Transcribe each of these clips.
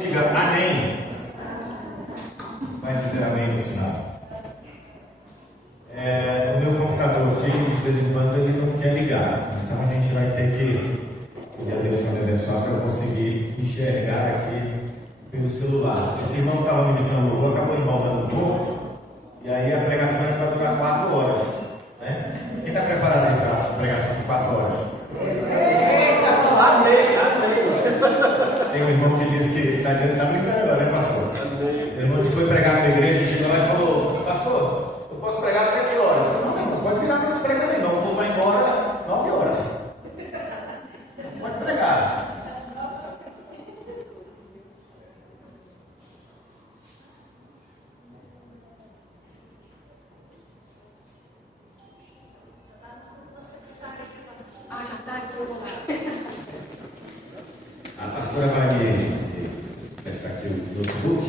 Diga amém. Vai dizer amém no final. O meu computador aqui, de vez em quando, ele não quer ligar. Então a gente vai ter que pedir a Deus para me abençoar para eu conseguir enxergar aqui pelo celular. Esse irmão estava ministrando louvor, acabou enrolando um pouco. E aí a pregação vai durar 4 horas. Né? Quem está preparado aí para a pregação de 4 horas? Amém. Tem um irmão que disse que está dizendo que está brincando agora, né, pastor? O irmão disse que foi pregar na igreja, chegou lá e falou: pastor, eu posso pregar até que horas? Eu falei: não, você pode virar a noite pregando aí, não. O povo vai embora 9 horas. Pode pregar. Já está, então eu vou lá. A pastora vai me prestar aqui o notebook.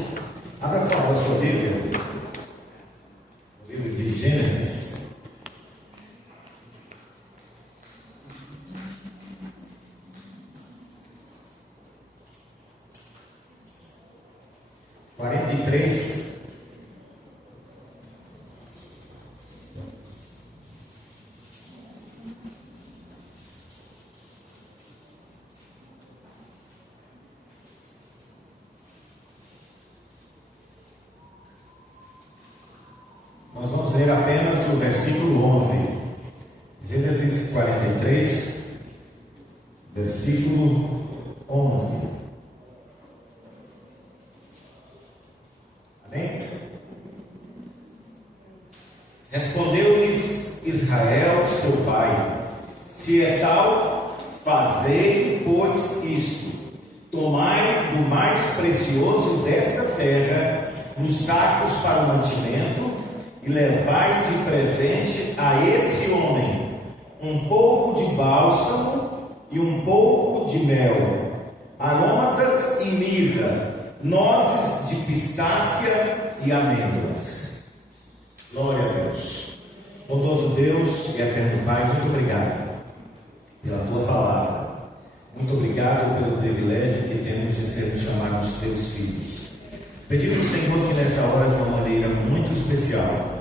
Abra, por favor, a sua Bíblia. O livro de Gênesis. Quarenta e três. Nós vamos ler apenas o versículo 11. Gênesis 43, versículo 11. Amém? Respondeu-lhes Israel, seu pai: se é tal, fazei, pois, isto: tomai do mais precioso desta terra os sacos para o mantimento, e levai de presente a esse homem um pouco de bálsamo e um pouco de mel, aromatas e mirra, nozes de pistácia e amêndoas. Glória a Deus. Bondoso Deus e eterno Pai, muito obrigado pela tua palavra. Muito obrigado pelo privilégio que temos de sermos chamados teus filhos. Pedimos, Senhor, que nessa hora, de uma maneira muito especial,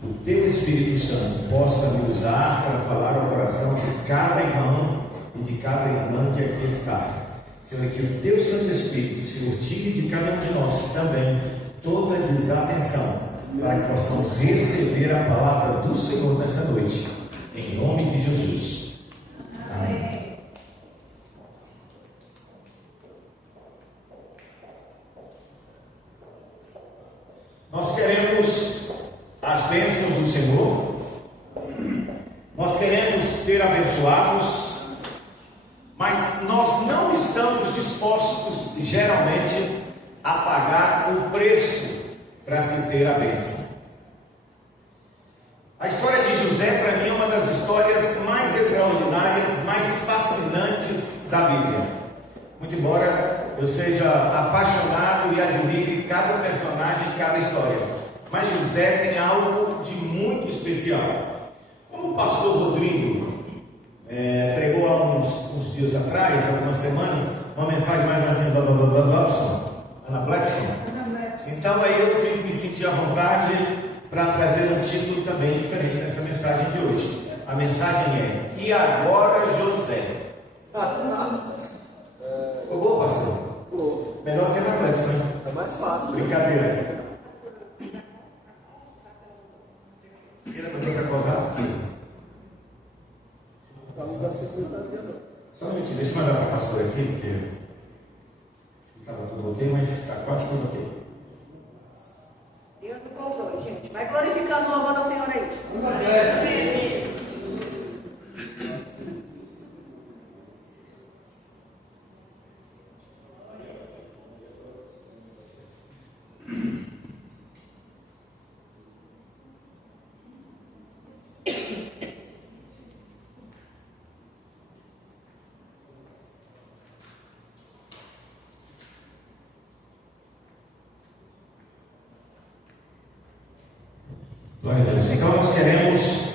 o Teu Espírito Santo possa me usar para falar ao coração de cada irmão e de cada irmã que aqui está. Senhor, que o Teu Santo Espírito, Senhor, tire de cada um de nós também toda desatenção, para que possamos receber a palavra do Senhor nessa noite, em nome de Jesus. Amém. Nós queremos as bênçãos do Senhor, nós queremos ser abençoados, mas nós não estamos dispostos, geralmente, a pagar o preço para se ter a bênção. A história de José, para mim, é uma das histórias mais extraordinárias, mais fascinantes da Bíblia. Muito embora eu seja apaixonado e admire cada personagem, cada história, mas José tem algo de muito especial. Como o pastor Rodrigo pregou há uns dias atrás, algumas semanas, uma mensagem mais ou menos da Ana Blackson. Então aí eu me senti à vontade para trazer um título também diferente dessa mensagem de hoje. A mensagem é: e agora José? Ficou bom, pastor? Melhor que a Ana Blackson. É mais fácil. Brincadeira. Quer posar? Só um minutinho, deixa eu mandar para a pastora aqui, porque estava tudo ok, mas está quase tudo ok. Deus do controle, gente. Vai glorificando, louvando o Senhor aí. Glória a Deus. Então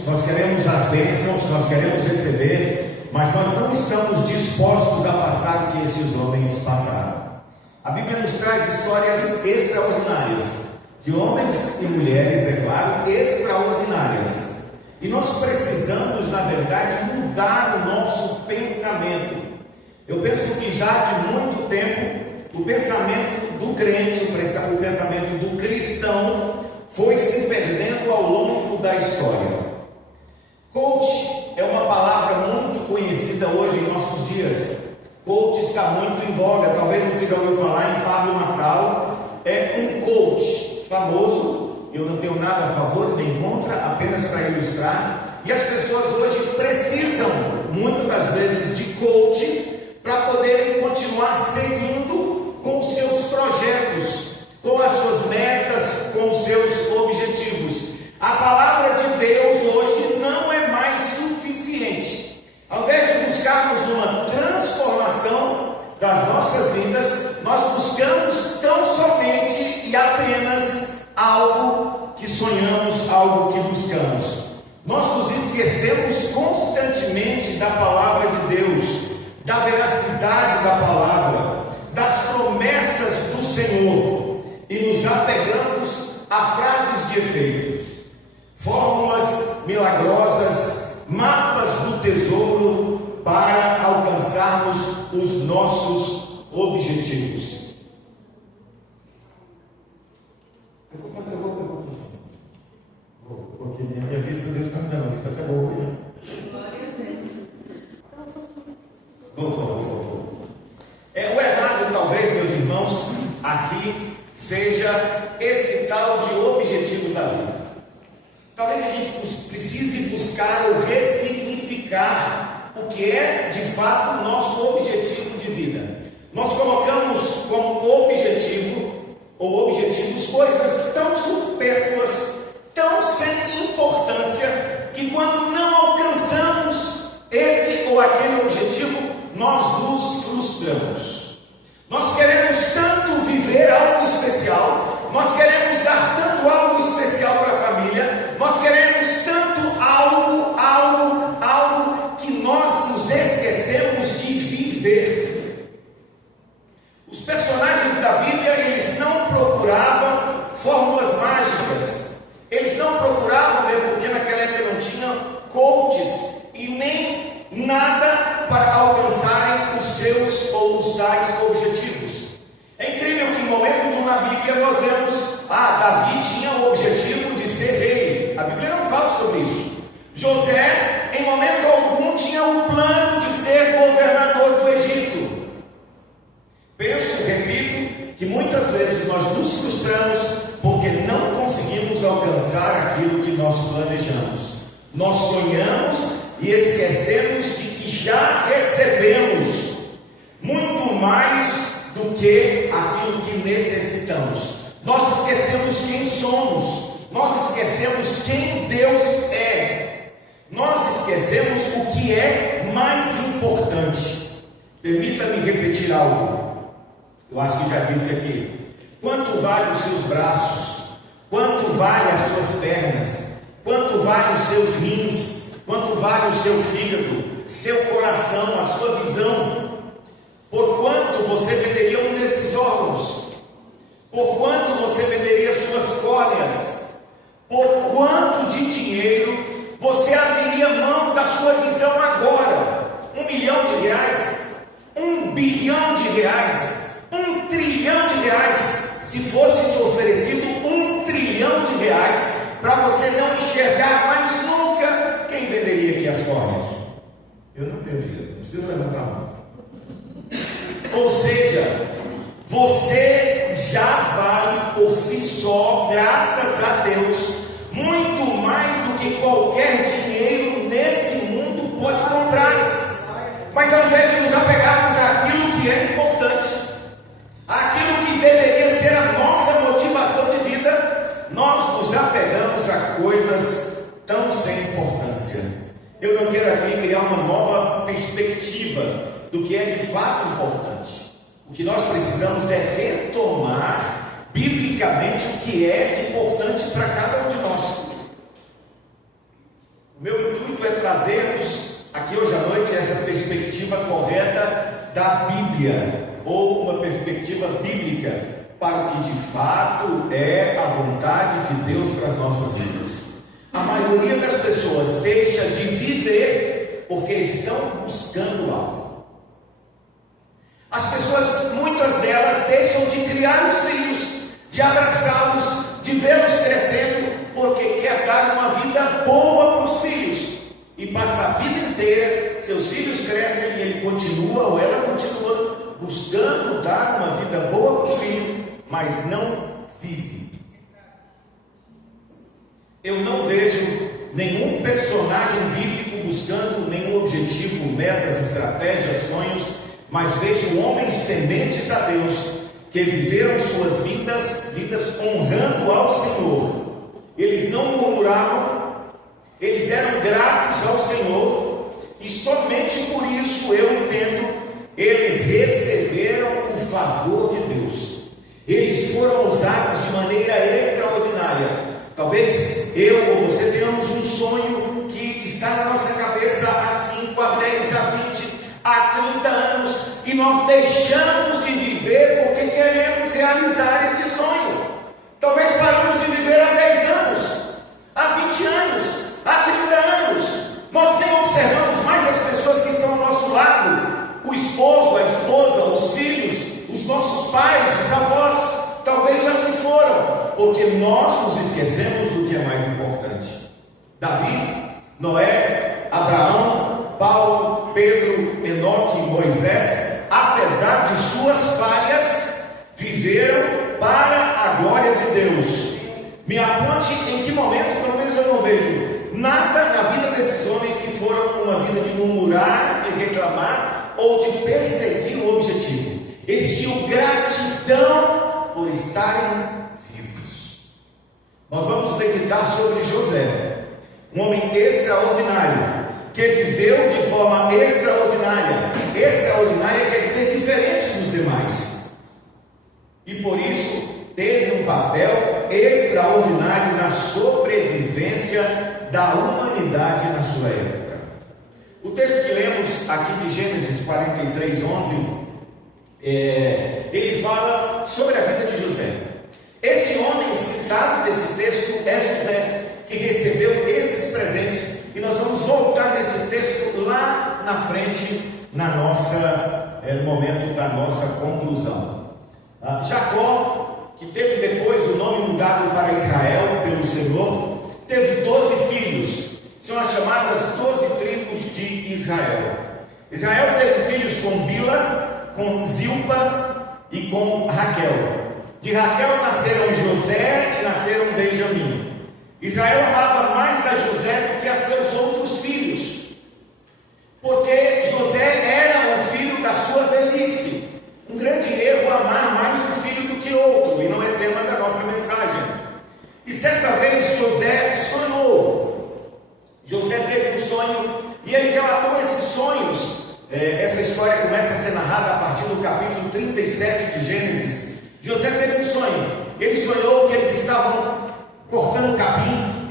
nós queremos as bênçãos, nós queremos receber, mas nós não estamos dispostos a passar o que esses homens passaram. A Bíblia nos traz histórias extraordinárias, de homens e mulheres, é claro, extraordinárias. E nós precisamos, na verdade, mudar o nosso pensamento. Eu penso que já de muito tempo, o pensamento do crente, o pensamento do cristão, foi se perdendo ao longo da história. Coach é uma palavra muito conhecida hoje em nossos dias. Coach está muito em voga. Talvez você já ouviu falar em Fábio Massalo. É um coach famoso. Eu não tenho nada a favor nem contra, apenas para ilustrar. E as pessoas hoje precisam, muitas das vezes, de coach para poderem continuar seguindo com os seus projetos, com as suas metas, com os seus objetivos. A palavra de Deus hoje não é mais suficiente. Ao invés de buscarmos uma transformação das nossas vidas, nós buscamos tão somente e apenas algo que sonhamos, algo que buscamos. Nós nos esquecemos constantemente da palavra de Deus, da veracidade da palavra, das promessas do Senhor, e nos apegamos a frases de efeitos, fórmulas milagrosas, mapas do tesouro para alcançarmos os nossos objetivos. Porque minha vista, Deus está me dando, a vista até boa. Vou. O errado, talvez, meus irmãos, aqui seja esse tal de objetivo da vida. Talvez a gente precise buscar ou ressignificar o que é de fato o nosso objetivo de vida. Nós colocamos como objetivo ou objetivos coisas tão supérfluas, tão sem importância, que quando não alcançamos esse ou aquele objetivo, nós nos frustramos. Nós queremos tanto viver algo especial, nós queremos dar tanto algo especial para a família, nós queremos tanto algo que nós nos esquecemos de viver. Os personagens da Bíblia, eles não procuravam fórmulas mágicas, eles não procuravam, porque naquela época não tinha coaches e nem nada para alcançarem os seus ou os tais objetivos. É incrível que em momentos na Bíblia nós vemos, Davi tinha o objetivo de ser rei. A Bíblia não fala sobre isso. José, em momento algum, tinha o plano de ser governador do Egito. Repito, que muitas vezes nós nos frustramos porque não conseguimos alcançar aquilo que nós planejamos. Nós sonhamos e esquecemos de que já recebemos muito mais do que aquilo que necessitamos. Nós esquecemos quem somos, nós esquecemos quem Deus é, nós esquecemos o que é mais importante. Permita-me repetir algo, eu acho que já disse aqui. Quanto vale os seus braços? Quanto vale as suas pernas? Quanto vale os seus rins? Quanto vale o seu fígado, seu coração, a sua visão? Por quanto você venderia um desses órgãos? Por quanto você venderia suas córneas? Por quanto de dinheiro você abriria mão da sua visão agora? R$1 milhão? R$1 bilhão? R$1 trilhão? Se fosse te oferecido R$1 trilhão para você não enxergar mais nunca, quem venderia aqui as córneas? Eu não tenho dinheiro, não preciso levantar a mão. Ou seja, você já vale por si só, graças a Deus, muito mais do que qualquer dinheiro nesse mundo pode comprar. Mas ao invés de nos apegarmos àquilo que é importante, aquilo que deveria ser a nossa motivação de vida, nós nos apegamos a coisas tão sem importância. Eu não quero aqui criar uma nova perspectiva do que é de fato importante. O que nós precisamos é retomar biblicamente o que é importante para cada um de nós. O meu intuito é trazermos aqui hoje à noite essa perspectiva correta da Bíblia, ou uma perspectiva bíblica, para o que de fato é a vontade de Deus para as nossas vidas. A maioria das pessoas deixa de viver porque estão buscando algo. As pessoas, muitas delas, deixam de criar os filhos, de abraçá-los, de vê-los crescendo, porque quer dar uma vida boa para os filhos. E passa a vida inteira, seus filhos crescem e ele continua, ou ela continua, buscando dar uma vida boa para o filho, mas não vive. Eu não vejo nenhum personagem bíblico buscando nenhum objetivo, metas, estratégias, sonhos, mas vejo homens tementes a Deus, que viveram suas vidas honrando ao Senhor. Eles não murmuravam, eles eram gratos ao Senhor, e somente por isso eu entendo, eles receberam o favor de Deus. Eles foram usados de maneira extraordinária. Talvez eu ou você tenhamos um sonho que está na nossa cabeça há 5, a 10, a 20, há 30 anos, e nós deixamos de viver porque queremos realizar esse sonho. Talvez paramos de viver há 10 anos, há 20 anos, há 30 anos. Nós nem observamos mais as pessoas que estão ao nosso lado, o esposo, a esposa, os filhos, os nossos pais, os avós, talvez já se foram, porque nós nos esquecemos do que é mais importante. Davi, Noé, Abraão, Paulo, Pedro, Enoque, Moisés, apesar de suas falhas, viveram para a glória de Deus. Me aponte em que momento, pelo menos eu não vejo nada na vida desses homens que foram uma vida de murmurar, de reclamar ou de perseguir o objetivo. Eles tinham gratidão por estarem vivos. Nós vamos meditar sobre José, um homem extraordinário, que viveu de forma extraordinária. Extraordinária quer dizer diferente dos demais, e por isso teve um papel extraordinário na sobrevivência da humanidade na sua época. O texto que lemos aqui de Gênesis 43, 11, ele fala sobre a vida de José. Esse homem citado nesse texto é José, que recebeu esses presentes, e nós vamos voltar nesse texto lá na frente, no momento da nossa conclusão. Jacó, que teve depois o nome mudado para Israel pelo Senhor, teve 12 filhos, são as chamadas 12 tribos de Israel. Israel teve filhos com Bila, com Zilpa e com Raquel. De Raquel nasceram José e nasceram Benjamim. Israel amava mais a José do que a seus outros filhos, porque José era o filho da sua velhice. Um grande erro amar mais um filho do que outro, e não é tema da nossa mensagem. E certa vez José sonhou. José teve um sonho e ele relatou esses sonhos. Essa história começa a ser narrada a partir do capítulo 37 de Gênesis. José teve um sonho. Ele sonhou que eles estavam cortando capim,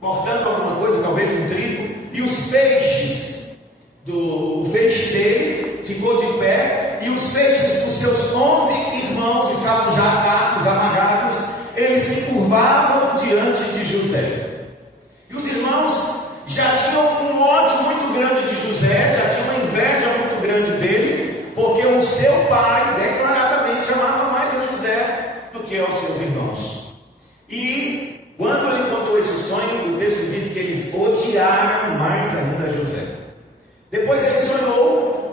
cortando alguma coisa, talvez um trigo, e os feixes o feixe dele ficou de pé, e os feixes dos seus 11 irmãos estavam já atados, amarrados. Eles se curvavam diante de José. E os irmãos já tinham um ódio muito grande de José, já tinham uma inveja muito grande dele, porque o seu pai declaradamente amava mais a José do que aos seus irmãos. E quando ele contou esse sonho, o texto diz que eles odiaram mais ainda José. Depois ele sonhou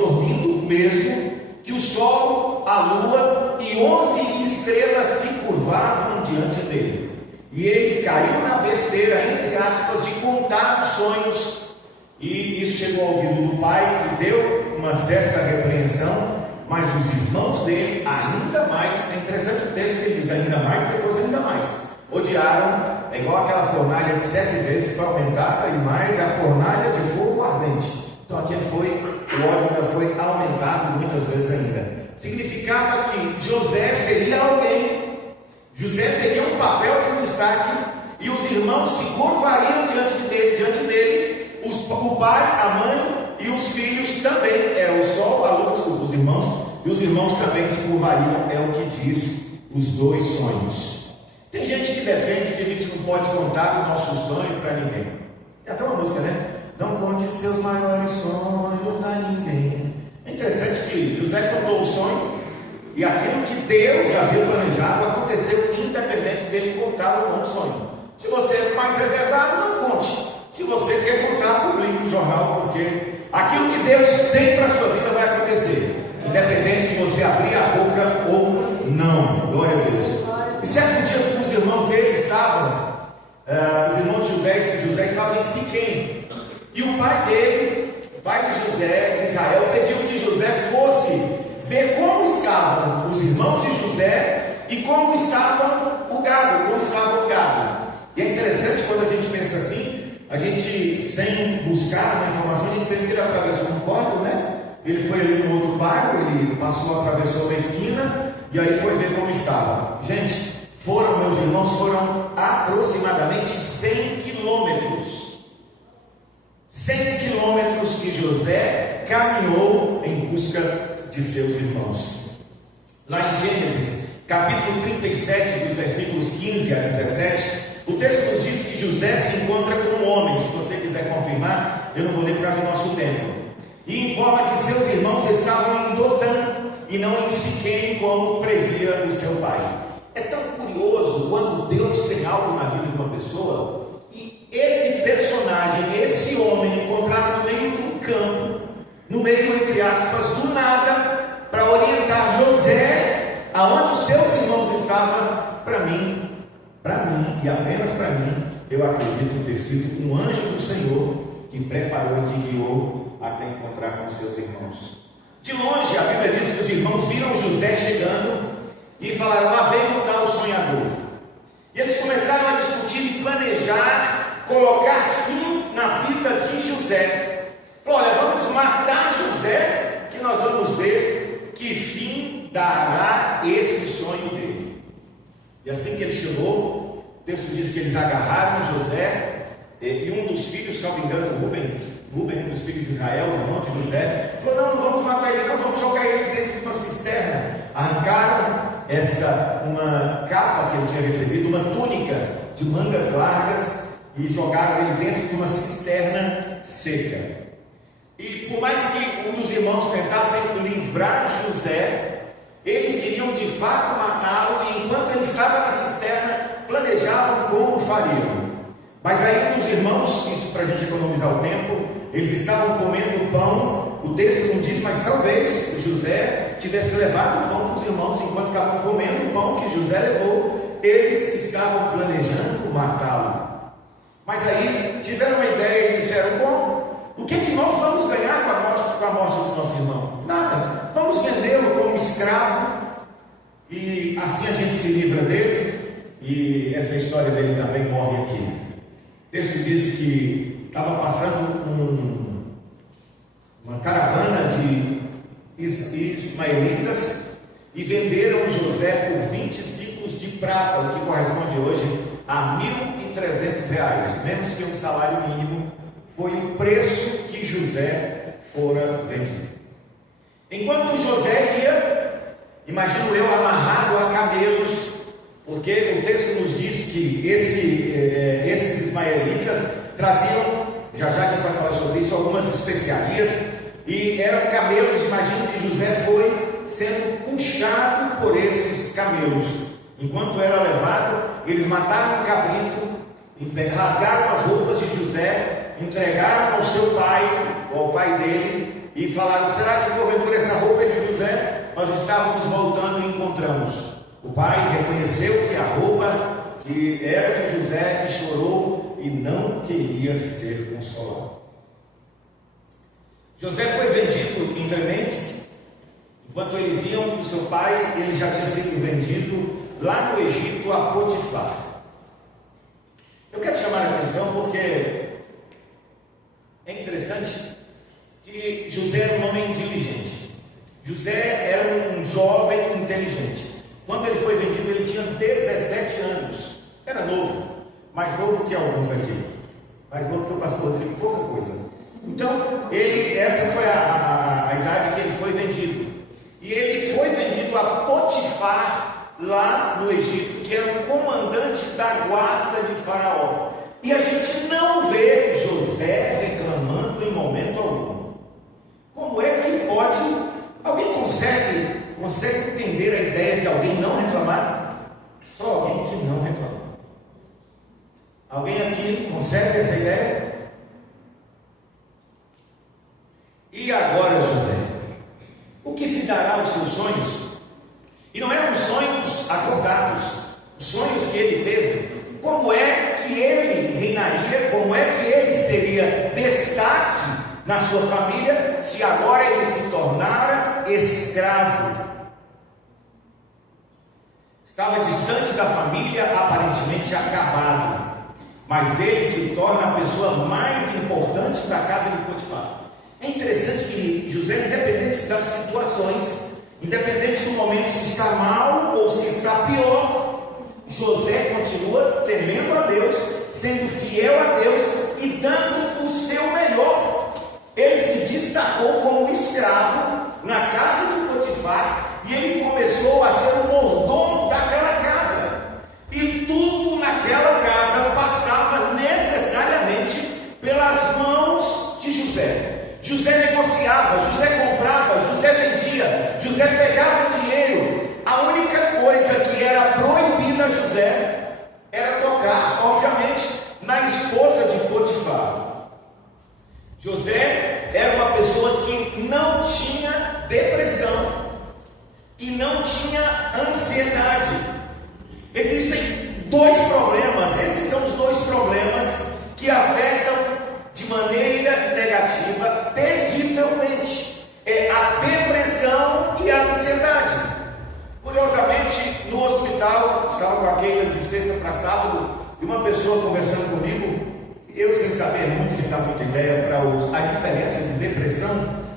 dormindo mesmo, que o sol, a lua e 11 estrelas se curvavam diante dele. E ele caiu na besteira, entre aspas, de contar os sonhos. E isso chegou ao ouvido do pai, que deu uma certa repreensão, mas os irmãos dele ainda mais. É interessante o texto que ele diz ainda mais, depois ainda mais. Odiaram, é igual aquela fornalha de 7 vezes que foi aumentada, e mais a fornalha de fogo ardente. Então aqui o ódio ainda foi aumentado muitas vezes ainda. Significava que José seria alguém. José teria um papel de destaque, e os irmãos se curvariam diante dele, o pai, a mãe e os filhos também, era só a luz, os irmãos, e os irmãos também se curvariam, é o que diz os dois sonhos. Tem gente que defende que a gente não pode contar o nosso sonho para ninguém. Tem até uma música, né? Não conte seus maiores sonhos a ninguém. É interessante que José contou o sonho, e aquilo que Deus havia planejado aconteceu independente dele contar ou não o sonho. Se você é mais reservado, não conte. Se você quer contar, publique no jornal, porque aquilo que Deus tem para a sua vida vai acontecer, independente de você abrir a boca ou não. Glória a Deus. E certo dia os irmãos dele estavam, os irmãos de José estavam em Siquém, e o pai dele, o pai de José, Israel, pediu que José fosse ver como estavam os irmãos de José e como estava o gado. E é interessante quando a gente pensa assim, a gente, sem buscar uma informação, a gente pensa que ele atravessou um córrego, né? Ele foi ali no outro bairro, ele passou, atravessou uma esquina, e aí foi ver como estava. Gente, meus irmãos, foram aproximadamente 100 quilômetros. 100 quilômetros que José caminhou em busca de seus irmãos. Lá em Gênesis, capítulo 37, dos versículos 15 a 17, o texto nos diz que José se encontra com um homem. Se você quiser confirmar, eu não vou ler por causa do nosso tempo. E informa que seus irmãos estavam em Dotã e não em Siquém, como previa o seu pai. É tão curioso quando Deus tem algo na vida de uma pessoa, e esse personagem, esse homem, encontrado no meio do campo, no meio, entre aspas, do nada, para orientar José aonde os seus irmãos estavam. Para mim, e apenas para mim, eu acredito ter sido um anjo do Senhor que preparou e que guiou até encontrar com seus irmãos. De longe, a Bíblia diz que os irmãos viram José chegando e falaram: lá vem o tal sonhador. E eles começaram a discutir e planejar colocar fim na vida de José. Falaram: olha, vamos matar José, que nós vamos ver que fim dará esse sonho dele. E assim que ele chegou, o texto diz que eles agarraram José, e um dos filhos, se não me engano, Rubem, um dos filhos de Israel, o irmão de José, falou: não vamos matar ele, não, vamos jogar ele dentro de uma cisterna. Arrancaram uma capa que ele tinha recebido, uma túnica de mangas largas, e jogaram ele dentro de uma cisterna seca. E por mais que um dos irmãos tentassem livrar José, eles queriam de fato matá-lo, e enquanto ele estava na cisterna, planejavam como fariam. Mas aí um dos irmãos, isso para a gente economizar o tempo, eles estavam comendo pão. O texto não diz, mas talvez José tivesse levado o pão para os irmãos enquanto estavam comendo o pão que José levou. Eles estavam planejando matá-lo. Mas aí tiveram uma ideia e disseram: bom, o que nós vamos ganhar com a morte do nosso irmão? Nada. Vamos vendê-lo como escravo, e assim a gente se livra dele, e essa história dele também morre aqui. O texto diz que estava passando uma caravana de ismaelitas e venderam José por 20 ciclos de prata, o que corresponde hoje a R$1.300, menos que um salário mínimo. Foi o preço que José fora vendido. Enquanto José ia, imagino eu, amarrado a camelos, porque o texto nos diz que esses ismaelitas traziam, já a gente vai falar sobre isso, algumas especiarias, e eram camelos. Imagino que José foi sendo puxado por esses camelos. Enquanto era levado, eles mataram um cabrito, rasgaram as roupas de José, entregaram ao seu pai, ou ao pai dele, e falaram: será que porventura essa roupa é de José? Nós estávamos voltando e encontramos. O pai reconheceu que a roupa que era de José, e chorou e não queria ser consolado. José foi vendido em Trementes. Enquanto eles iam com seu pai, ele já tinha sido vendido lá no Egito a Potifar. Eu quero chamar a atenção porque é interessante que José era um homem diligente. José era um jovem inteligente. Quando ele foi vendido, ele tinha 17 anos. Era novo, mais novo que alguns aqui, mais novo que o pastor Rodrigo, pouca coisa. Então, essa foi a idade que ele foi vendido. E ele foi vendido a Potifar, lá no Egito, que era o comandante da guarda de Faraó. E a gente não vê José reclamando em momento algum. Como é que pode? Alguém consegue entender a ideia de alguém não reclamar? Só alguém que não reclama. Alguém aqui consegue essa ideia? E agora, José, o que se dará aos seus sonhos? E não eram sonhos acordados, os sonhos que ele teve. Como é que ele reinaria? Como é que ele seria destaque na sua família, se agora ele se tornara escravo? Estava distante da família, aparentemente acabado, mas ele se torna a pessoa mais importante da casa de Potifar. É interessante que José, independente das situações, independente do momento se está mal ou se está pior, José continua temendo a Deus, sendo fiel a Deus e dando o seu melhor. Ele se destacou como escravo na casa de Potifar e ele começou a ser o mordomo daquela casa. E tudo naquela casa passava necessariamente pelas mãos de José. José negociava, José comprava, José vendia, José pegava dinheiro. A única coisa que era proibida a José era tocar, obviamente, na esposa de Potifar. José era uma pessoa que não tinha depressão e não tinha ansiedade. Existem dois problemas, esses são os dois problemas que afetam de maneira negativa terrivelmente: é a depressão e a ansiedade. Curiosamente, no hospital, estava com a Keila de sexta para sábado, e uma pessoa conversando comigo, eu sem saber muito, sem dar muita ideia para a diferença de depressão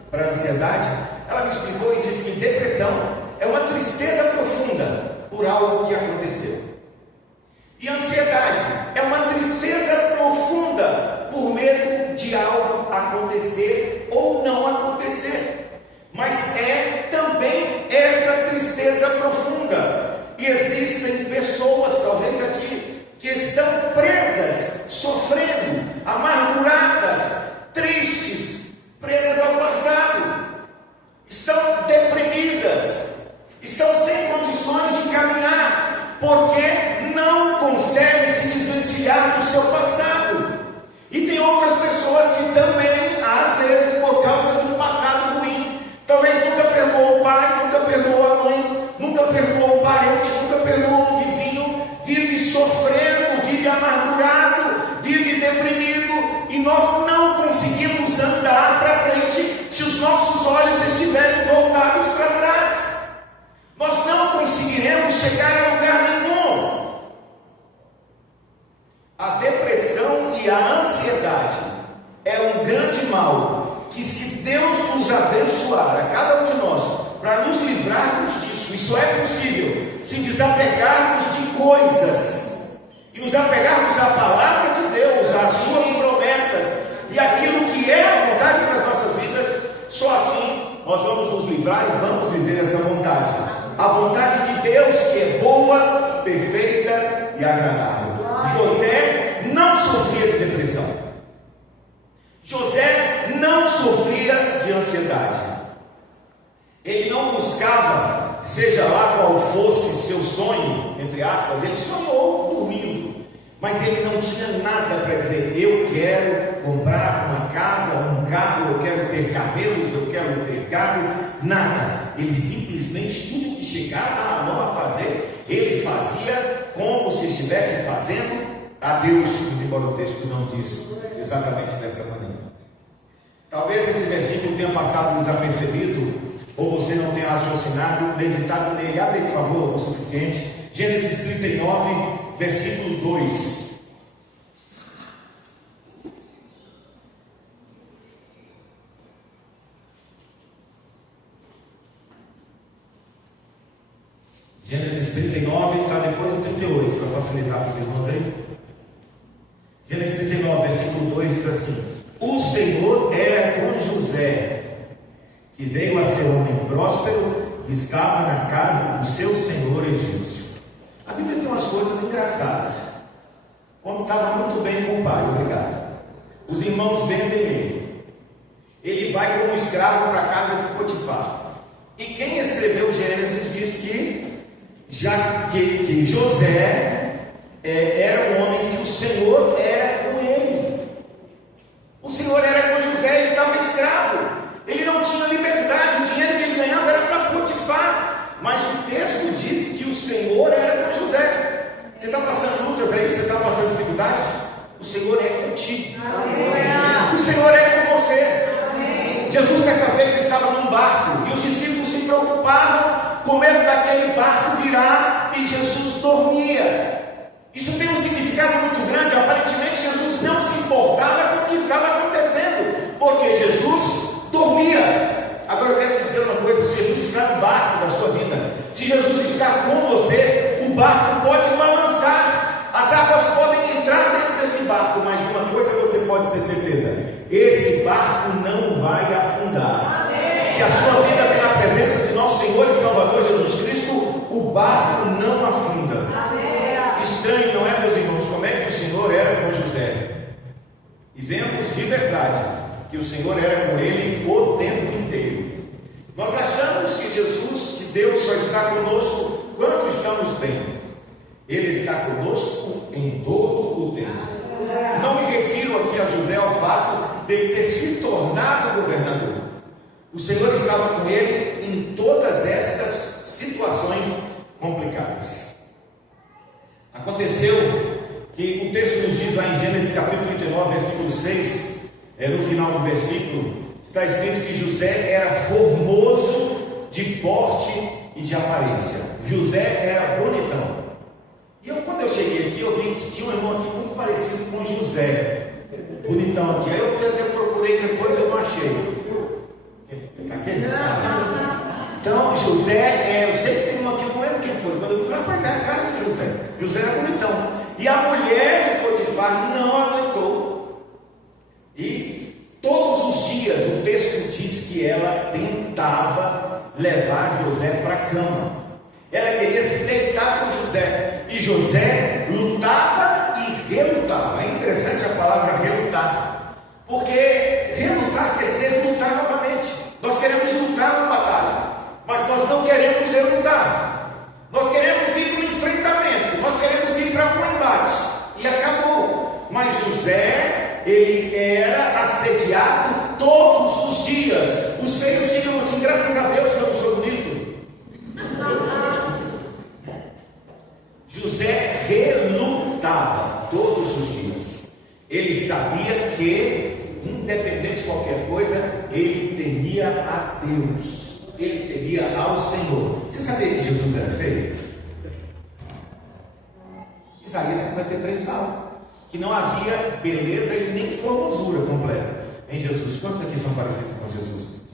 para ansiedade, ela me explicou e disse que depressão é uma tristeza profunda por algo que aconteceu. E ansiedade é uma tristeza profunda por medo de algo acontecer ou não acontecer. Mas é também essa tristeza profunda. E existem pessoas, talvez aqui, que estão presas, sofrendo, amarguradas, tristes, presas ao passado, estão deprimidas, estão sem condições de caminhar, porque não conseguem se desvencilhar do seu passado. E tem outras pessoas que também, às vezes, por causa de um passado ruim, talvez nunca perdoou o pai, nunca perdoou a mãe, nunca perdoou o parente, nunca perdoou o vizinho, vive sofrendo, vive amargurado, vive deprimido, e nós não conseguimos andar para frente se os nossos olhos estiverem voltados para trás. Nós não conseguiremos chegar a lugar nenhum. A depressão e a ansiedade é um grande mal que, se Deus nos abençoar, a cada um de nós, para nos livrarmos disso, isso é possível, se desapegarmos de coisas e nos apegarmos à palavra de Deus, às suas promessas e aquilo que é a vontade para as nossas vidas. Só assim nós vamos nos livrar e vamos viver essa vontade, a vontade de Deus, que é boa, perfeita e agradável. José não sofria de depressão, José não sofria de ansiedade, ele não buscava, seja lá qual fosse seu sonho, entre aspas, ele sonhou dormindo, mas ele não tinha nada para dizer: eu quero comprar uma casa, um carro, eu quero ter camelos, eu quero ter gado, nada. Ele simplesmente, tudo que chegava à mão a fazer, ele fazia como se estivesse fazendo a Deus, embora o texto não diz exatamente dessa maneira. Talvez esse versículo tenha passado desapercebido, ou você não tenha raciocinado, meditado nele. Abre, por favor, o suficiente. Gênesis 39, versículo 2. Gênesis 39 está depois do 38, para facilitar para os irmãos aí. Gênesis 39, versículo 2 diz assim: O Senhor era com José, que veio a ser homem próspero e estava na casa do seu senhor egípcio. A Bíblia tem umas coisas engraçadas. Quando estava muito bem com o pai, obrigado. Os irmãos vendem ele. Ele vai como escravo para a casa de Potifar. E quem escreveu Gênesis diz que José era um homem que o Senhor era com ele. O Senhor era com José, ele estava escravo. Ele não tinha liberdade, o dinheiro que ele ganhava era para Potifar. Mas o texto diz que o Senhor era com José. Você está passando lutas aí, você está passando dificuldades? O Senhor é contigo. Amém. O Senhor é com você. Amém. Jesus, certa feita, estava num barco e os discípulos se preocupavam com medo daquele barco virar e Jesus dormia. Isso tem um significado muito grande. Aparentemente, Jesus não se importava com o que estava acontecendo, porque Jesus dormia. Agora eu quero te dizer uma coisa: se Jesus está no barco da sua vida, se Jesus está com você, o barco pode balançar, as águas podem entrar dentro desse barco, mas de uma coisa você pode ter certeza: esse barco não vai afundar. Amém. Se a sua vida tem a presença de nosso Senhor e Salvador Jesus Cristo, o barco não afunda. Amém. Estranho, não é, meus irmãos, como é que o Senhor era com José? E vemos de verdade que o Senhor era com ele o tempo inteiro. Nós achamos que Jesus, que Deus só está conosco quando estamos bem. Ele está conosco em todo o tempo. Não me refiro aqui a José ao fato de ele ter se tornado governador. O Senhor estava com ele em todas estas situações complicadas. Aconteceu que o texto nos diz lá em Gênesis capítulo 39, versículo 6, no final do versículo, está escrito que José era formoso de porte e de aparência. José era bonitão. E quando eu cheguei aqui, eu vi que tinha um irmão aqui muito parecido com José, bonitão aqui. Aí eu até procurei depois, eu não achei. Aquele? Então, José, eu sei que tem um aqui, eu não lembro quem foi. Quando eu falei, rapaz, é a cara de José. José era bonitão. E a mulher de Potifar não aguentou. E todos os dias o texto diz que ela tentava levar José para a cama. Ela queria se deitar com José. E José lutava e relutava. É interessante a palavra relutar, porque relutar quer dizer lutar novamente. Nós queremos lutar na batalha, mas nós não queremos relutar. Nós queremos ir para o enfrentamento, nós queremos ir para o embate. E acabou. Mas José, ele era assediado todos os dias. Os feios digam assim: graças a Deus que eu não sou bonito. José relutava todos os dias. Ele sabia que, independente de qualquer coisa, ele temia a Deus, ele temia ao Senhor. Você sabia que Jesus era feio? Isaías 53 fala que não havia beleza e nem formosura completa em Jesus. Quantos aqui são parecidos com Jesus?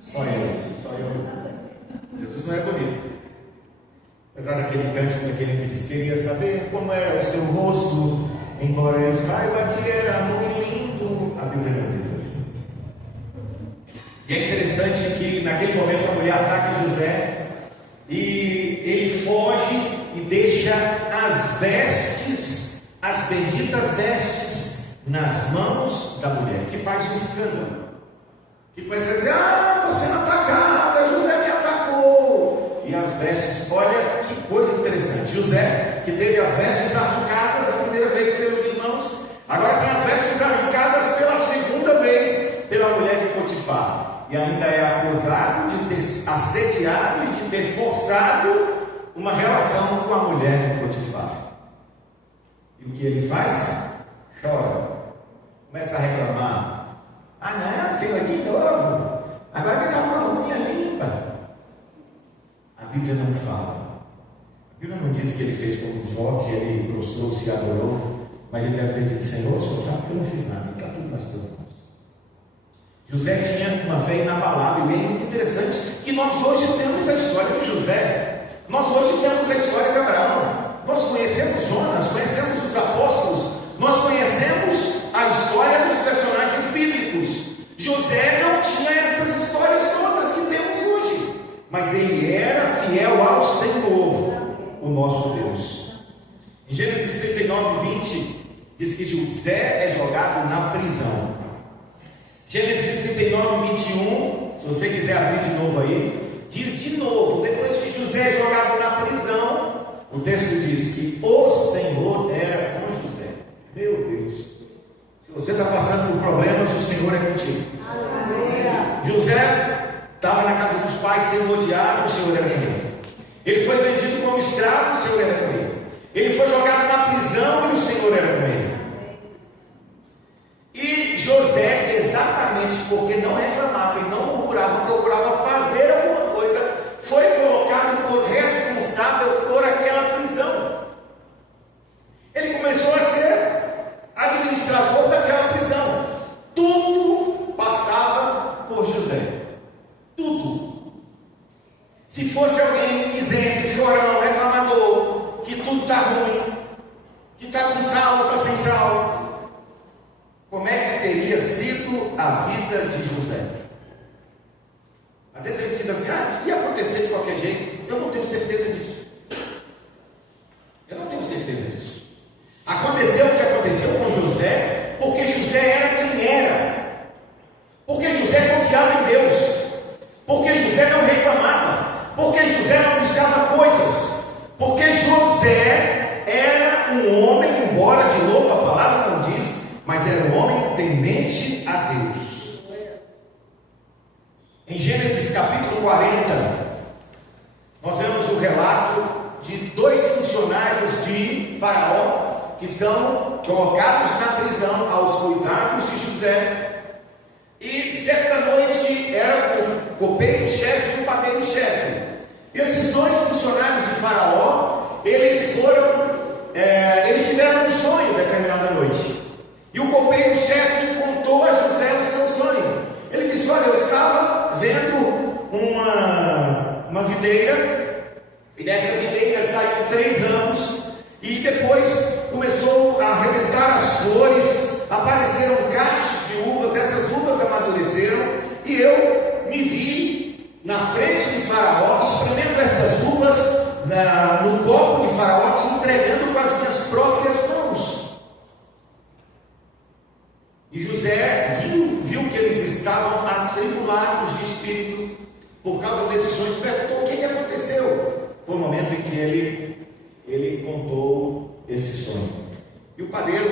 Só eu. Jesus não é bonito. Apesar daquele cântico daquele que diz: queria saber como era o seu rosto, embora eu saiba que era muito lindo. A Bíblia não diz assim. E é interessante que naquele momento a mulher ataca José e ele foge e deixa as vestes, as benditas vestes, nas mãos da mulher, que faz um escândalo, que começa a dizer: estou sendo atacada, José me atacou. E as vestes, olha que coisa interessante, José, que teve as vestes arrancadas a primeira vez pelos irmãos, agora tem as vestes arrancadas pela segunda vez pela mulher de Potifar, e ainda é acusado de ter assediado e de ter forçado uma relação com a mulher de Potifar. E o que ele faz? Chora, começa a reclamar: não, saiu aqui de novo, agora tem uma roupinha limpa. A Bíblia não fala. A Bíblia não diz que ele fez como Jó, que ele prostrou-se e adorou, mas ele deve ter dito: Senhor, o Senhor sabe que eu não fiz nada, está tudo nas tuas mãos. José tinha uma fé inabalável, e é muito interessante que nós hoje temos a história de José, nós hoje temos a história de Abraão, nós conhecemos Jonas, conhecemos os apóstolos, nós conhecemos a história dos personagens bíblicos. José não tinha essas histórias todas que temos hoje, mas ele era fiel ao Senhor, o nosso Deus. Em Gênesis 39, 20, diz que José é jogado na prisão. Gênesis 39, 21, se você quiser abrir de novo aí, diz de novo, depois que José é jogado na prisão, o texto diz que o Senhor era com José. Meu Deus, se você está passando por problemas, o Senhor é contigo. Aleluia. José estava na casa dos pais sendo odiado, o Senhor era com ele. Ele foi vendido como escravo, o Senhor era com ele. Ele foi jogado na prisão e o Senhor era com ele. E José, exatamente porque não reclamava e não murmurava, procurava fazer alguma coisa, foi colocado por responsável por aquela prisão. Ele começou a ser administrador daquela prisão. Tudo passava por José. Tudo. Se fosse alguém isento, chorão, reclamador, que tudo está ruim, que está com sal, está sem sal, como é que teria sido a vida de José? Às vezes a gente diz assim, ia acontecer de qualquer jeito. Eu não tenho certeza disso. Eu não tenho certeza disso. Aconteceu o que aconteceu com José, porque José era quem era. Porque José confiava em Deus. Porque José não reclamava. Porque José não buscava coisas. Porque José era um homem, embora de novo a palavra não diz, mas era um homem temente a Deus. Em Gênesis capítulo 40, nós vemos o relato de dois funcionários de Faraó que são colocados na prisão aos cuidados de José. E certa noite era o copeiro-chefe e o padeiro-chefe. E esses dois funcionários de Faraó, eles tiveram um sonho determinada noite. E o copeiro-chefe contou a José o seu sonho. Ele disse: olha, eu estava vendo uma videira, e dessa videira saíram 3 ramos, e depois começou a arrebentar as flores, apareceram cachos de uvas, essas uvas amadureceram, e eu me vi na frente de Faraó, espremendo essas uvas no copo de Faraó e entregando com as minhas próprias mãos. E José viu que eles estavam atribulados de espírito por causa desses sonhos. Perguntou: o que aconteceu? Foi o momento em que ele contou esse sonho. E o padeiro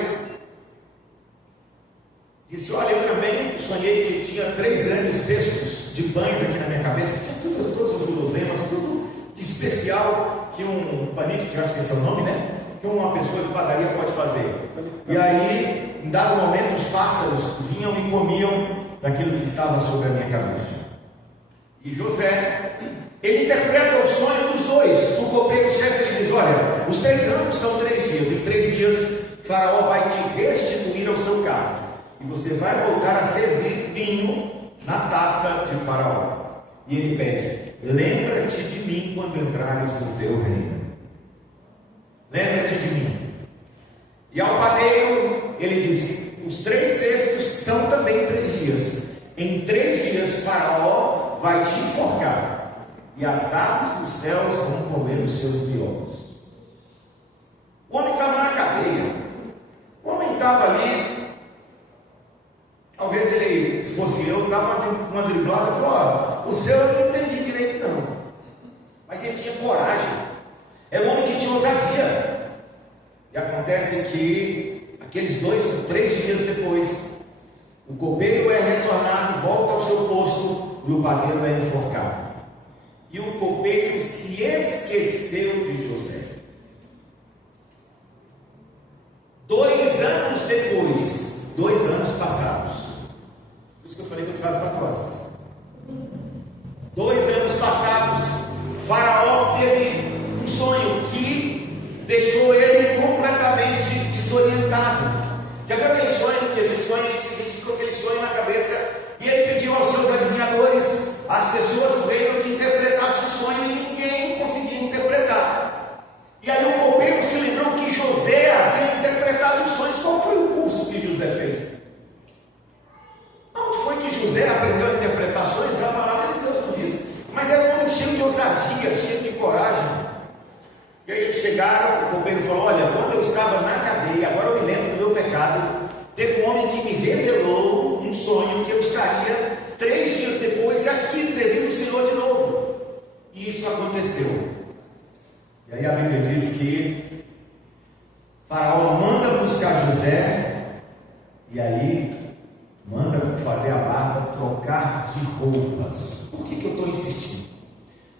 disse: olha, eu também sonhei que tinha 3 grandes cestos de pães aqui na minha cabeça, que tinha todas as guloseimas, tudo de especial que um panífice, acho que esse é o nome, né? Que uma pessoa de padaria pode fazer. E aí, em dado momento, os pássaros vinham e comiam daquilo que estava sobre a minha cabeça. E José, ele interpreta o sonho dos dois. O copeiro-chefe, ele diz: olha, os 3 anos são 3 dias. Em 3 dias, Faraó vai te restituir ao seu cargo. E você vai voltar a servir vinho na taça de Faraó. E ele pede: lembra-te de mim quando entrares no teu reino. Lembra-te de mim. E ao padeiro, ele disse: os 3 cestos são também 3 dias. Em 3 dias, Faraó vai te enforcar, e as aves dos céus vão comer os seus miolos. O homem estava na cadeia. O homem estava ali. Talvez ele, se fosse eu, dava uma driblada e falou: o céu eu não entendi direito não. Mas ele tinha coragem. É um homem que tinha ousadia. E acontece que aqueles 2 ou 3 dias depois, o copeiro é retornado, volta ao seu posto e o padeiro é enforcado. E o copeiro se esqueceu de José. 2 anos depois, 2 anos passados. Por isso que eu falei que eu precisava de 4 horas. 2 anos passados, Faraó teve um sonho que deixou ele completamente desorientado. Já viu aquele sonho que a gente sonha, que a gente ficou aquele sonho na cabeça, e ele pediu aos seus adivinhadores, às pessoas do reino, que interpretassem o sonho, e ninguém conseguia interpretar. E aí eles chegaram, o copeiro falou: olha, quando eu estava na cadeia, agora eu me lembro do meu pecado, teve um homem que me revelou um sonho que eu estaria 3 dias depois aqui servindo o Senhor de novo. E isso aconteceu. E aí a Bíblia diz que Faraó manda buscar José, e aí manda fazer a barba, trocar de roupas. Por que eu estou insistindo?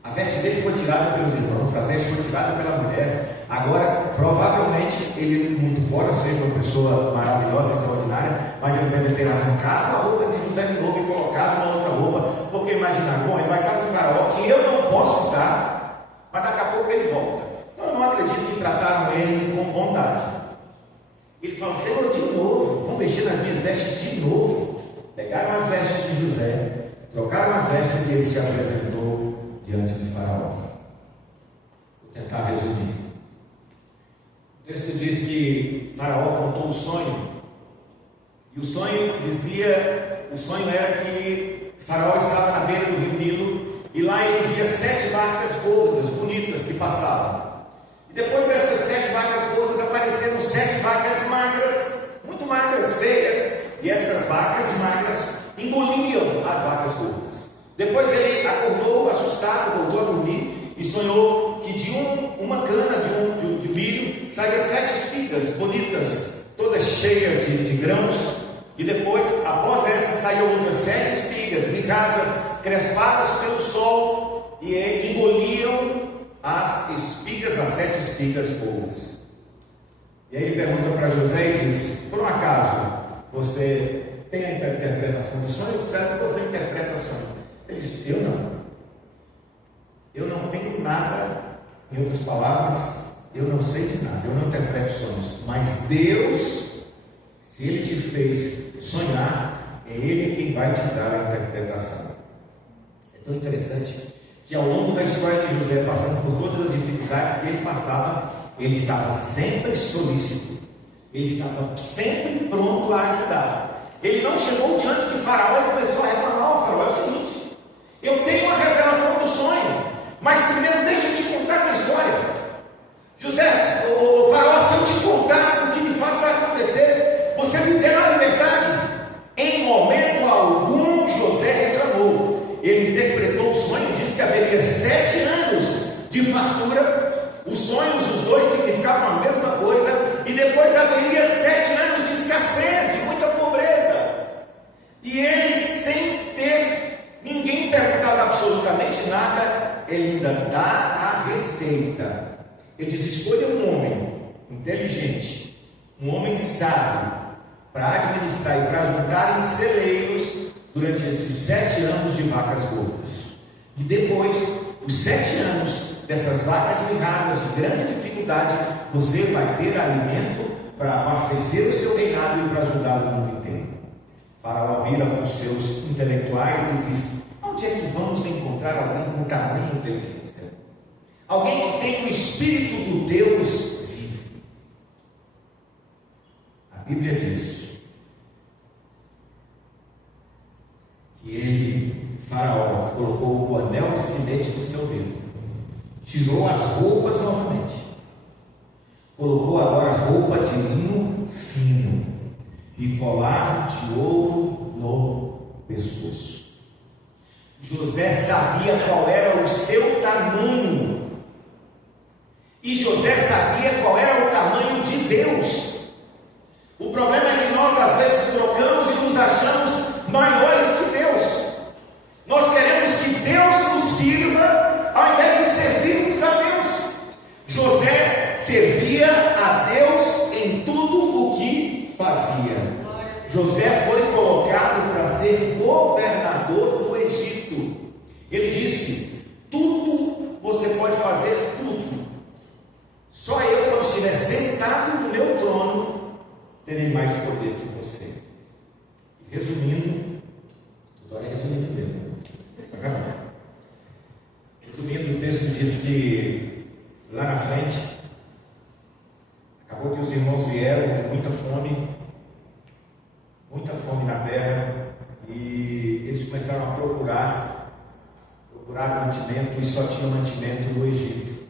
A veste dele foi tirada pelos irmãos, a veste foi tirada pela mulher. Agora, provavelmente, ele, muito embora seja uma pessoa maravilhosa, extraordinária, mas eles devem ter arrancado a roupa de José de novo e colocado uma outra roupa, porque imagina, bom, ele vai estar com o Faraó, que eu não posso estar, mas daqui a pouco ele volta. Então eu não acredito que trataram ele com bondade. Ele fala: Senhor, de novo, vão mexer nas minhas vestes de novo. Pegaram as vestes de José, trocaram as vestes e ele se apresentou diante de Faraó. Vou tentar resumir. O texto diz que Faraó contou um sonho, e o sonho era que Faraó estava na beira do rio Nilo, e lá ele via 7 vacas gordas, bonitas, que passavam. E depois dessas 7 vacas gordas apareceram 7 vacas magras, muito magras, feias, e essas vacas magras engoliam as vacas gordas. Depois ele acordou assustado, voltou a dormir e sonhou que de uma cana de milho saíam 7 espigas bonitas, todas cheias de grãos, e depois, após essa, saíam outras 7 espigas mirradas, crespadas pelo sol, e engoliam as espigas, as 7 espigas boas. E aí ele pergunta para José e diz: por um acaso você tem a interpretação do sonho? Certo que você interpreta sonho. Ele disse: eu não tenho nada. Em outras palavras, eu não sei de nada, eu não interpreto sonhos, mas Deus, se Ele te fez sonhar, é Ele quem vai te dar a interpretação. É tão interessante que ao longo da história de José, passando por todas as dificuldades que ele passava, ele estava sempre solícito, ele estava sempre pronto a ajudar. Ele não chegou diante de Faraó e começou a reclamar: ó Faraó, é o seguinte, eu tenho uma revelação do sonho, mas primeiro deixa eu te contar uma história. José, o Faraó, se eu te contar o que de fato vai acontecer, você me terá liberdade? Em momento algum José reclamou. Ele interpretou o sonho, disse que haveria 7 anos de fartura. Os sonhos, os dois significavam a mesma coisa, e depois haveria 7 anos de escassez, de muita pobreza. E ele, sem ter ninguém perguntado absolutamente nada, ele ainda dá a receita. Ele diz: escolha um homem inteligente, um homem sábio, para administrar e para juntar em celeiros durante esses 7 anos de vacas gordas. E depois, os 7 anos dessas vacas mirradas de grande dificuldade, você vai ter alimento para abastecer o seu reinado e para ajudar o mundo inteiro. Faraó vira para os seus intelectuais e diz: onde é que vamos encontrar alguém com tamanha inteligência? Alguém que tem o espírito do Deus vivo. A Bíblia diz que ele, Faraó, colocou o anel de sinete no seu dedo, tirou as roupas novamente, colocou agora roupa de linho fino e colar de ouro no pescoço. José sabia qual era o seu tamanho, e José sabia qual era o tamanho de Deus. O problema é que nós às vezes trocamos e nos achamos maiores que Deus. Nós queremos que Deus nos sirva ao invés de servirmos a Deus. José servia a Deus em tudo o que fazia. José foi colocado para ser governador do Egito. Ele disse: tudo você pode fazer, tudo. Só eu, quando estiver sentado no meu trono, terei mais poder que você. Resumindo, estou resumindo mesmo. Resumindo, o texto diz que lá na frente, acabou que os irmãos vieram com muita fome na terra, e eles começaram a procurar mantimento, e só tinha mantimento no Egito.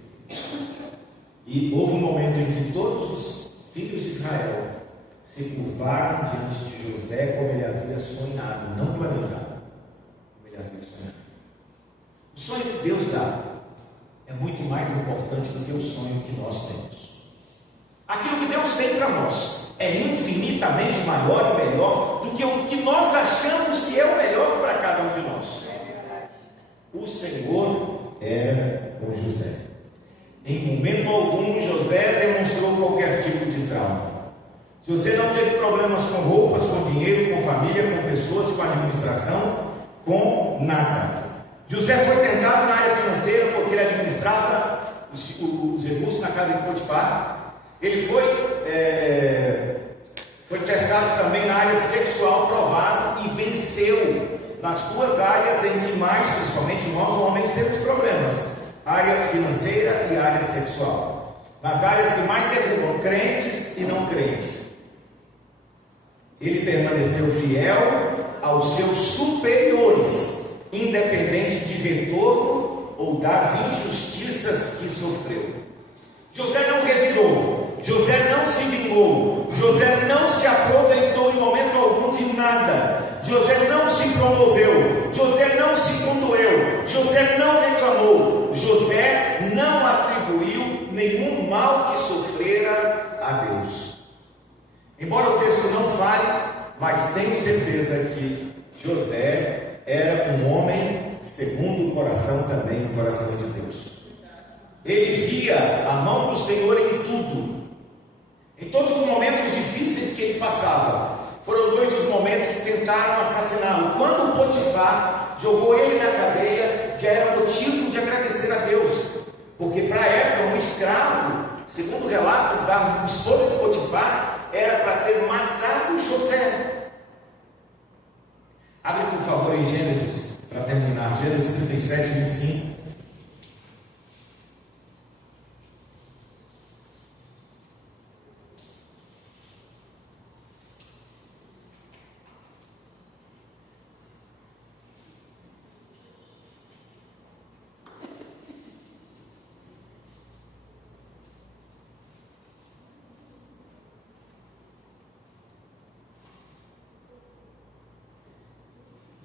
E houve um momento em que todos os filhos de Israel se curvaram diante de José como ele havia sonhado, não planejado, como ele havia sonhado. O sonho que Deus dá é muito mais importante do que o sonho que nós temos. Aquilo que Deus tem para nós é infinitamente maior e melhor do que o que nós achamos que é o melhor para cada um de nós. O Senhor era com José. Em momento algum, José demonstrou qualquer tipo de trauma. José não teve problemas com roupas, com dinheiro, com família, com pessoas, com administração, com nada. José foi tentado na área financeira porque ele administrava os recursos na casa de Potifar. Ele foi testado também na área sexual, provado e venceu nas duas áreas em que mais, principalmente nós homens, temos problemas: área financeira e área sexual. Nas áreas que mais derrubam crentes e não crentes. Ele permaneceu fiel aos seus superiores, independente de retorno ou das injustiças que sofreu. José não revidou, José não se vingou, José não se aproveitou em momento algum de nada, José não se promoveu, José não se condoeu, José não reclamou, José não atribuiu nenhum mal que sofrera a Deus. Embora o texto não fale, mas tenho certeza que José era um homem segundo o coração também, o coração de Deus. Ele via a mão do Senhor em tudo. Em todos os momentos difíceis que ele passava, foram dois os momentos que tentaram assassiná-lo. Quando Potifar jogou ele na cadeia, já era motivo de agradecer a Deus, porque para a época um escravo, segundo o relato da esposa de Potifar, era para ter matado José. Abre por favor em Gênesis, para terminar, Gênesis 37, 25.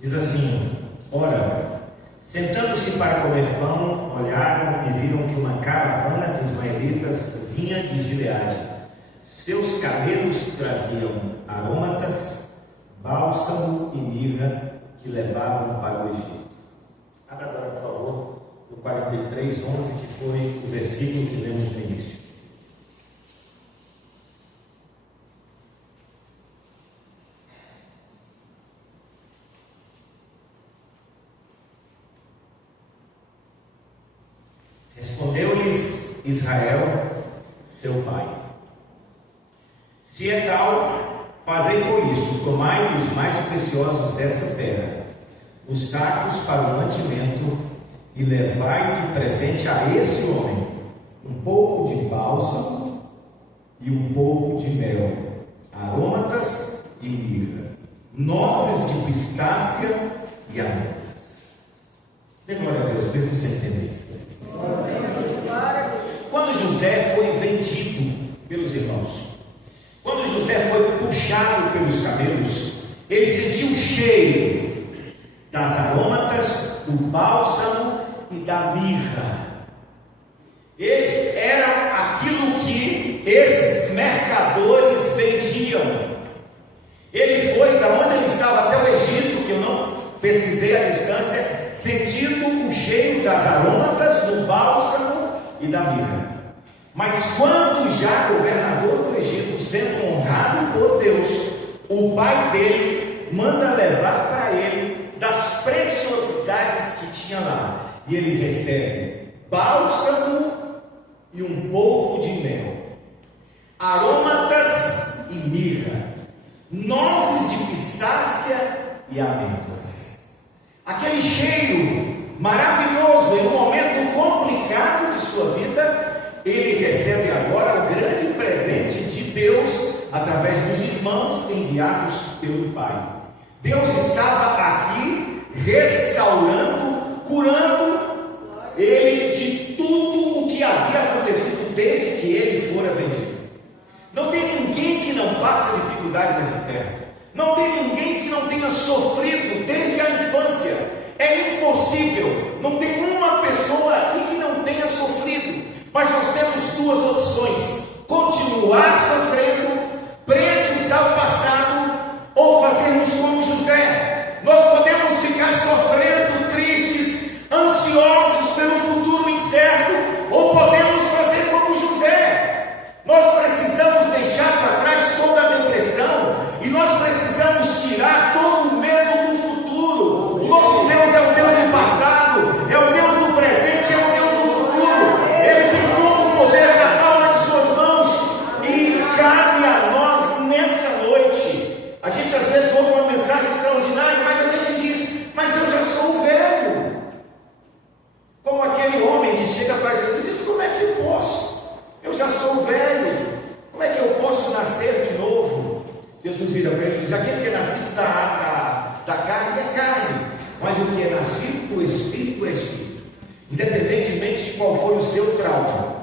Diz assim: ora, sentando-se para comer pão, olharam e viram que uma caravana de ismaelitas vinha de Gileade. Seus camelos traziam aromatas, bálsamo e mirra que levavam para o Egito. Abra agora, por favor, o 43, 11, que foi o versículo que lemos no início. Respondeu-lhes Israel, seu pai: se é tal, fazei com isso, tomai os mais preciosos desta terra, os sacos para o mantimento, e levai de presente a esse homem um pouco de bálsamo e um pouco de mel, aromatas e mirra, nozes de pistácia e amêndoas. Dê glória a Deus, mesmo sem entender. Quando José foi vendido pelos irmãos, quando José foi puxado pelos camelos, ele sentiu o cheiro das aromatas, do bálsamo e da mirra. Eles eram aquilo que esses mercadores vendiam. Ele foi da onde ele estava até o Egito, que eu não pesquisei a distância, sentindo o cheiro das aromatas, do bálsamo e da mirra. Mas quando já governador do Egito, sendo honrado por Deus, o pai dele manda levar para ele das preciosidades que tinha lá, e ele recebe bálsamo e um pouco de mel, aromatas e mirra, nozes de pistácia e amêndoas. Aquele cheiro maravilhoso em um momento complicado de sua vida, ele recebe agora o grande presente de Deus através dos irmãos enviados pelo Pai. Deus estava aqui restaurando, curando ele de tudo o que havia acontecido desde dificuldade nessa terra. Não tem ninguém que não tenha sofrido desde a infância. É impossível. Não tem uma pessoa aqui que não tenha sofrido. Mas nós temos duas opções: continuar sofrendo, presos ao passado, ou fazermos como José. Nós podemos ficar sofrendo, tristes, ansiosos pelo futuro incerto, ou podemos fazer como José. Nós precisamos deixar para trás toda a depressão, e nós precisamos tirar todo o medo do futuro. O nosso Deus é o Deus do passado, é o Deus do presente, é o Deus do futuro. Ele tem todo o poder da palma de suas mãos, e cabe a nós nessa noite. A gente às vezes ouve uma mensagem extraordinária, mas a gente diz: mas eu já sou velho. Como aquele homem que chega para Jesus e diz: como é que eu posso? Eu já sou velho. Como é que eu posso nascer de novo? Jesus vira para ele e diz: aquele que é nascido da carne é carne, mas o que é nascido do Espírito é Espírito. Independentemente de qual foi o seu trauma,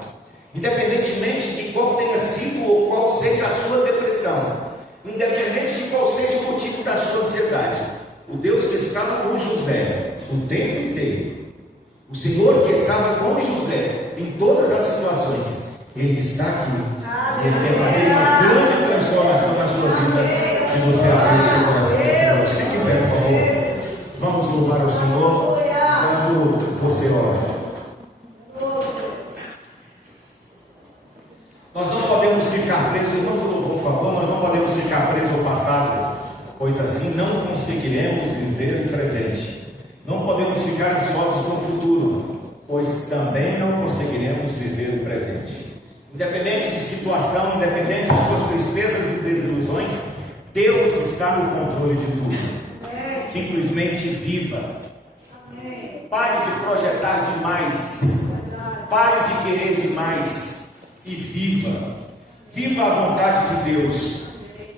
independentemente de qual tenha sido ou qual seja a sua depressão, independente de qual seja o motivo da sua ansiedade, o Deus que estava com José o tempo inteiro, o Senhor que estava com José em todas as situações, Ele está aqui. Ele quer fazer uma grande transformação na sua vida, se você abrir o seu coração nessa noite. Fique em pé, por favor. Vamos louvar ao Senhor quando você ora. Nós não podemos ficar presos, por favor, nós não podemos ficar presos ao passado, pois assim não conseguiremos viver o presente. Não podemos ficar ansiosos com o futuro, pois também não conseguiremos viver o presente. Independente de situação, independente de suas tristezas e desilusões, Deus está no controle de tudo. Simplesmente viva. Pare de projetar demais. Pare de querer demais. E viva. Viva a vontade de Deus.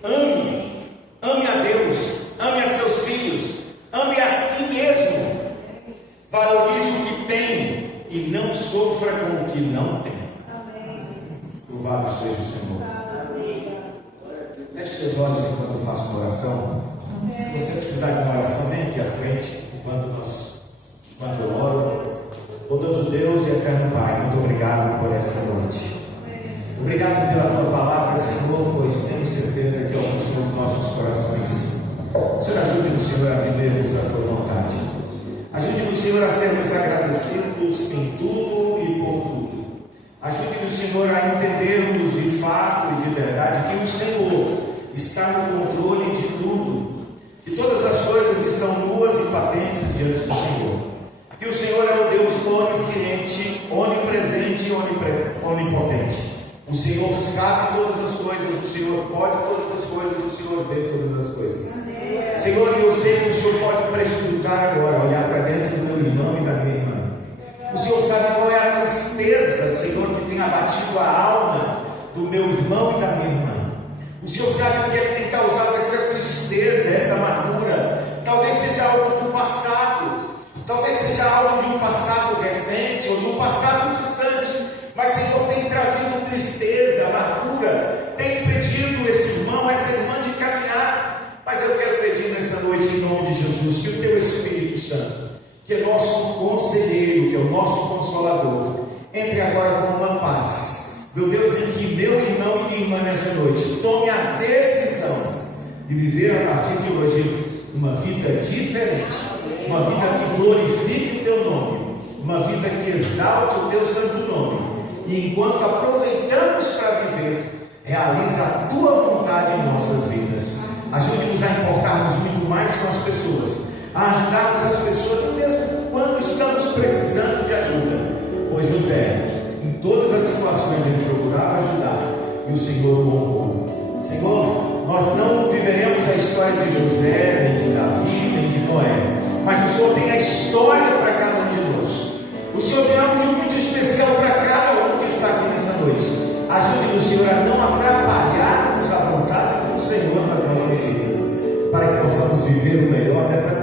Ame. Ame a Deus. Ame a seus filhos. Ame a si mesmo. Valorize o que tem e não sofra com o que não tem. Louvado seja o Senhor. Feche seus olhos enquanto eu faço uma oração. Se você precisar de uma oração, vem aqui à frente enquanto eu oro. Bondoso Deus e eterno Pai, muito obrigado por esta noite. Obrigado pela tua palavra, Senhor, pois tenho certeza que alcançou os nossos corações. Senhor, ajude-nos, Senhor, a vivermos a tua vontade. Ajude-nos, Senhor, a sermos agradecidos em tudo e por tudo. Ajude-nos, Senhor, a entendermos de fato e de verdade que o Senhor está no controle de tudo, que todas as coisas estão nuas e patentes diante do Senhor, que o Senhor é o Deus onisciente, onipresente e onipotente. O Senhor sabe todas as coisas, o Senhor pode todas as coisas, o Senhor vê todas as coisas. Amém. Senhor, eu sei que o Senhor pode precipitar agora, olhar para dentro do meu irmão e da minha irmã. O Senhor sabe qual é a tristeza, Senhor, que tem abatido a alma do meu irmão e da minha irmã. O Senhor sabe o que é que tem causado essa tristeza, essa amargura. Talvez seja algo do passado, talvez seja algo de um passado recente ou de um passado distante, mas Senhor tem trazido tristeza, amargura, tem impedido esse irmão, essa irmã de caminhar. Mas eu quero pedir nesta noite, em nome de Jesus, que o teu Espírito Santo, que é nosso conselheiro, que é o nosso consolador, entre agora com uma paz, meu Deus, em que meu irmão e minha irmã nessa noite tome a decisão de viver a partir de hoje uma vida diferente, uma vida que glorifique o teu nome, uma vida que exalte o teu santo nome, e enquanto aproveitamos para viver, realiza a tua vontade em nossas vidas. Ajude-nos a importarmos muito mais com as pessoas, a ajudarmos as pessoas mesmo quando estamos precisando de ajuda, pois José, em todas as situações, ele procurava ajudar e o Senhor o honrou. Senhor, nós não viveremos a história de José, nem de Davi, nem de Noé, mas o Senhor tem a história para cada um de nós. O Senhor tem algo de muito especial para cada um que está aqui nessa noite. Ajude-nos, Senhor, a não atrapalharmos a vontade do Senhor nas nossas vidas, para que possamos viver o melhor dessa